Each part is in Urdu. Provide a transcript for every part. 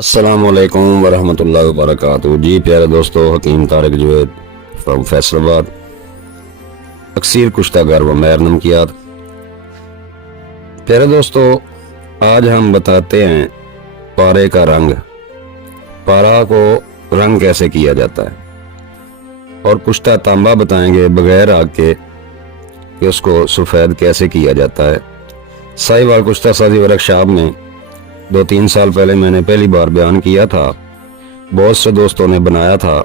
السلام علیکم ورحمۃ اللہ وبرکاتہ۔ جی پیارے دوستو، حکیم طارق جوید فرام فیصل آباد، اکثیر کشتہ گر و مہر نمکیات۔ پیارے دوستو، آج ہم بتاتے ہیں پارے کا رنگ، پارا کو رنگ کیسے کیا جاتا ہے، اور کشتہ تانبا بتائیں گے بغیر آگ کے کہ اس کو سفید کیسے کیا جاتا ہے۔ ساہیوال کشتہ سازی ورکشاپ میں 2-3 سال پہلے میں نے پہلی بار بیان کیا تھا، بہت سے دوستوں نے بنایا تھا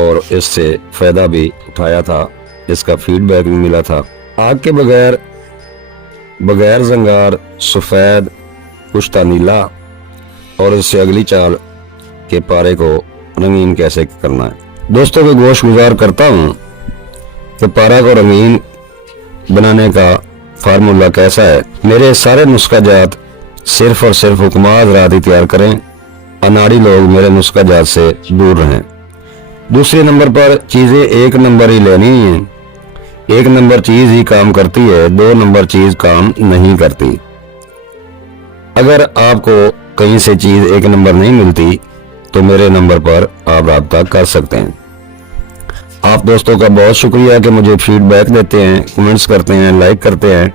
اور اس سے فائدہ بھی اٹھایا تھا، اس کا فیڈ بیک بھی ملا تھا۔ آگ کے بغیر زنگار سفید کشتہ نیلا، اور اس سے اگلی چال کے پارے کو رنگین کیسے کرنا ہے۔ دوستوں کو گوش گزار کرتا ہوں کہ پارا کو رنگین بنانے کا فارمولا کیسا ہے۔ میرے سارے نسخہ جات صرف اور صرف حکماء حضرات ہی تیار کریں، اناڑی لوگ میرے نسخہ جات سے دور رہیں۔ دوسرے نمبر پر چیزیں 1 نمبر ہی لینی ہیں، 1 نمبر چیز ہی کام کرتی ہے، 2 نمبر چیز کام نہیں کرتی۔ اگر آپ کو کہیں سے چیز 1 نمبر نہیں ملتی تو میرے نمبر پر آپ رابطہ کر سکتے ہیں۔ آپ دوستوں کا بہت شکریہ کہ مجھے فیڈ بیک دیتے ہیں، کمنٹس کرتے ہیں، لائک کرتے ہیں،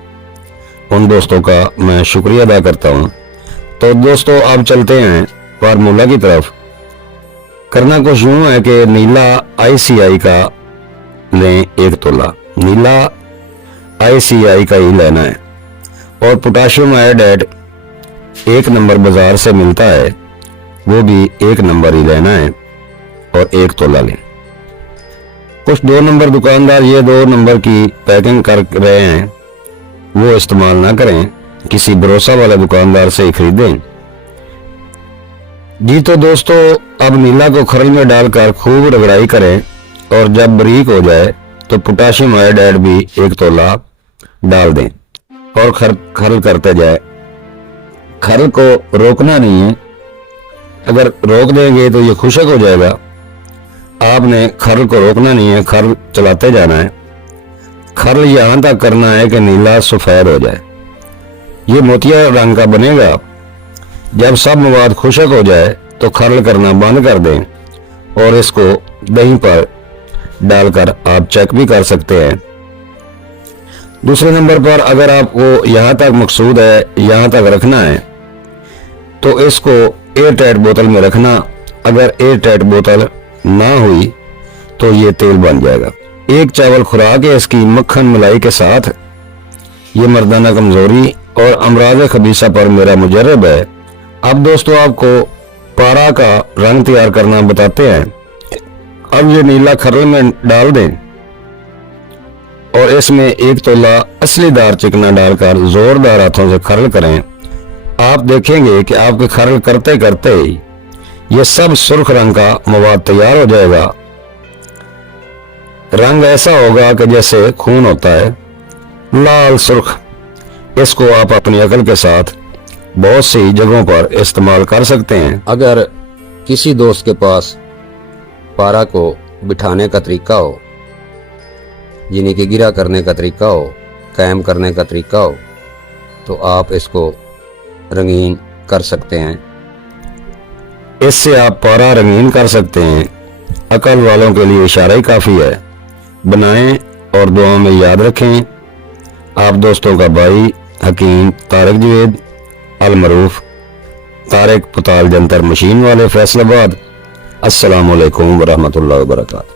ان دوستوں کا میں شکریہ ادا کرتا ہوں۔ تو دوستو آپ چلتے ہیں فارمولا کی طرف۔ کرنا کچھ یوں ہے کہ نیلا ICI کا لیں 1 تولہ، نیلا ICI کا ہی لینا ہے، اور پوٹاشیم آئیڈائڈ 1 نمبر بازار سے ملتا ہے، وہ بھی 1 نمبر ہی لینا ہے اور 1 تولہ لیں۔ کچھ 2 نمبر دکاندار یہ 2 نمبر کی پیکنگ کر رہے ہیں، وہ استعمال نہ کریں، کسی بھروسہ والے دکاندار سے ہی خریدیں۔ جی تو دوستو، اب نیلا کو کھرل میں ڈال کر خوب رگڑائی کریں، اور جب باریک ہو جائے تو پوٹاشیم آئیڈائڈ بھی 1 تولہ ڈال دیں اور کھرل کرتے جائے۔ کھرل کو روکنا نہیں ہے، اگر روک دیں گے تو یہ خشک ہو جائے گا۔ آپ نے کھرل کو روکنا نہیں ہے، کھرل چلاتے جانا ہے۔ کھرل یہاں تک کرنا ہے کہ نیلا سفید ہو جائے، یہ موتیا رنگ کا بنے گا۔ جب سب مواد خشک ہو جائے تو کھرل کرنا بند کر دیں، اور اس کو دہی پر ڈال کر آپ چیک بھی کر سکتے ہیں۔ دوسرے نمبر پر اگر آپ کو یہاں تک مقصود ہے، یہاں تک رکھنا ہے، تو اس کو ایئر ٹائٹ بوتل میں رکھنا۔ اگر ایئر ٹائٹ بوتل نہ ہوئی تو یہ تیل بن جائے گا۔ 1 چاول خوراک ہے اس کی مکھن ملائی کے ساتھ۔ یہ مردانہ کمزوری اور امراض خبیثہ پر میرا مجرب ہے۔ اب دوستو آپ کو پارا کا رنگ تیار کرنا بتاتے ہیں۔ اب یہ نیلا کھرل میں ڈال دیں، اور اس میں 1 تولہ اصلی دار چکنا ڈال کر زوردار ہاتھوں سے کھرل کریں۔ آپ دیکھیں گے کہ آپ کے کھرل کرتے کرتے ہی یہ سب سرخ رنگ کا مواد تیار ہو جائے گا۔ رنگ ایسا ہوگا کہ جیسے خون ہوتا ہے، لال سرخ۔ اس کو آپ اپنی عقل کے ساتھ بہت سی جگہوں پر استعمال کر سکتے ہیں۔ اگر کسی دوست کے پاس پارا کو بٹھانے کا طریقہ ہو، یعنی کہ گرا کرنے کا طریقہ ہو، قائم کرنے کا طریقہ ہو، تو آپ اس کو رنگین کر سکتے ہیں۔ اس سے آپ پارا رنگین کر سکتے ہیں۔ عقل والوں کے لیے اشارہ ہی کافی ہے۔ بنائیں اور دعاؤں میں یاد رکھیں۔ آپ دوستوں کا بھائی حکیم طارق جوید، المعروف طارق پتال جنتر مشین والے، فیصل آباد۔ السلام علیکم ورحمۃ اللہ وبرکاتہ۔